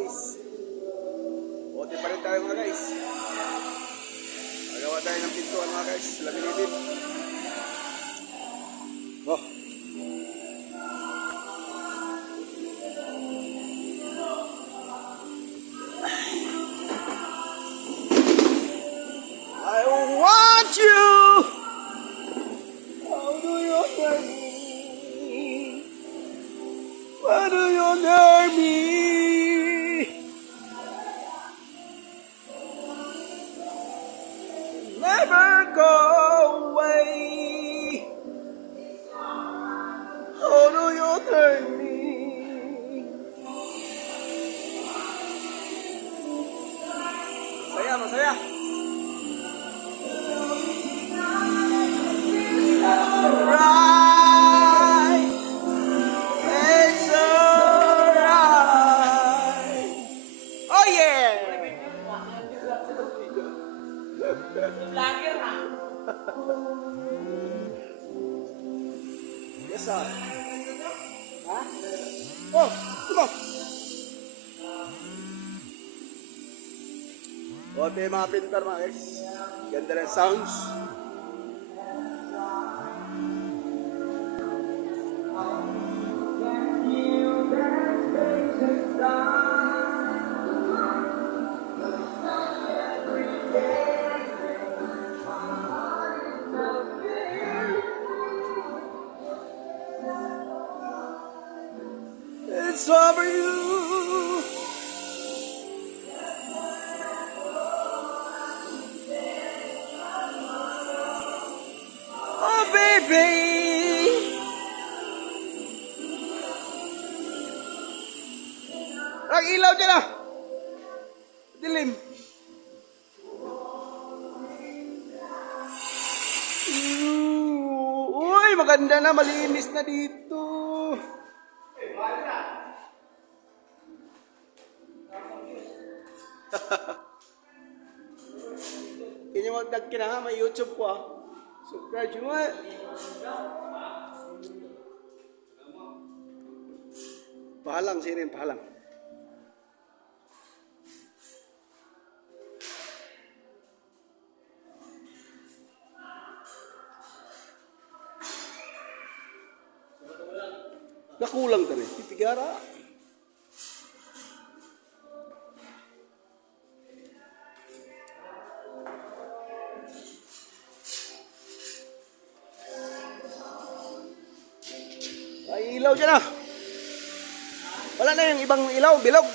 guys. Bote pa rin tayo mga guys. Magawa tayo ng pintuan mga guys. Laminated. Oh. I want you. How do you hear me? Why do you hear me? Never go away. How do you hear me? Masaya, masaya. Alright, it's alright. Oh yeah. Vlogger na. Yes sir. Ha? Oh, come on. Bote yung mga pintar mga guys. Ganda ng sounds. It's over you. Oh baby. Ang ilaw dyan ah. Dilim. Uy, maganda na, malinis na dito. Kanya magdag ka na nga, may YouTube ko ah. Subscribe nyo nga. Pahalang, sirin, pahalang. Nakulang ka rin, titigara. Ay, ilaw dyan ah. Wala na yung ibang ilaw, bilog.